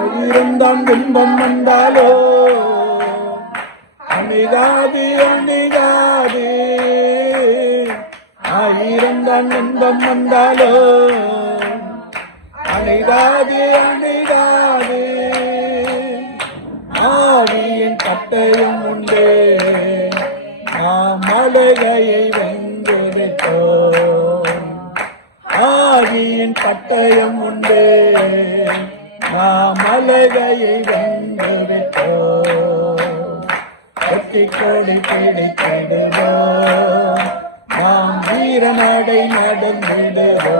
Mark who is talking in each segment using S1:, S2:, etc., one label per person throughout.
S1: ஆயிரம்தான் துன்பம் வந்தாலோ? அணிகாது அணிகாது. ஆயிரம்தான் துன்பம் வந்தாலோ? அணிகாது அணிகாது. ஆவியின் பட்டயம் உண்டு. நாம் மலைகையை வென்றுவிட்டோம் ஆவியின் பட்டயம் உண்டு. நாம் மலைகையை வென்றுவிட்டோம் வெற்றி கொடி பிடித்திடுவோம் நாம் வீரநடை நடந்திடுவோ?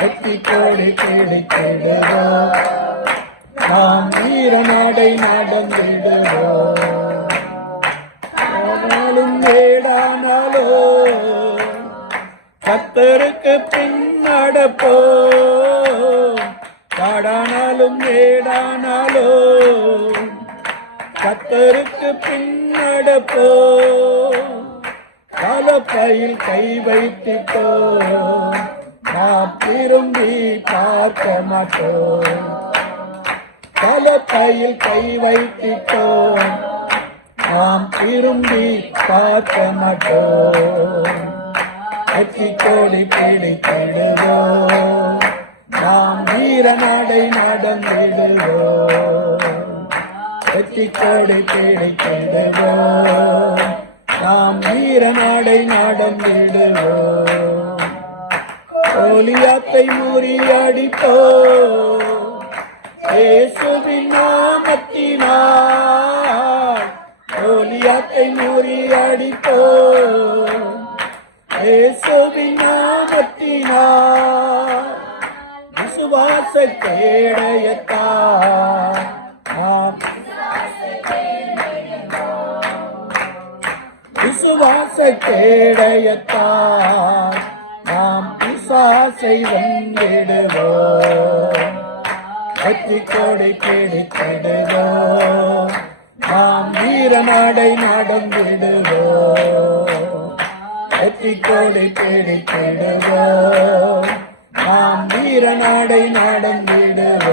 S1: வெற்றி கொடி பிடித்திடுவோ? நாம் வீரநடை நடந்திடுவோ? ஆனாலும் ஏடானாலோ கத்தருக்கு பின் நடப்போ? காடானாலும் ஏடானாலோ கத்தருக்கு பின்னடப்போ கலப்பையில் கை வைத்திட்டோ நாம் திரும்பி பார்க்க மாட்டோம் கலப்பையில் கை வைத்திட்டோம் நாம் திரும்பி பார்க்க மாட்டோம் கட்சி கோடி பிடித்திடுவோம் நாம் வீர நாடை நடந்திடுவோம் வெற்றி கோடி பிடித்திடுவோம் நாம் வீர நாடை நடந்திடுவோம் கோலியாத்தை முறியடிப்போம் இயேசுவின் நாமத்தினால் கோலியாத்தை முறியடிப்போம் இயேசுவின் நாமத்தினால் விசுவாச கேடயத்தான் நாம் விசுவாச கேடயத்தான் நாம் பிசாசை வந்திடுவோம் வெற்றி கொடை பிடித்திடுவோம் நாம் வீரநாடை நடந்திடுவோம் வெற்றி கொடை பிடித்திடுவோம் நாம் வீர நாடை வீரநாடை நடந்திடுவோம்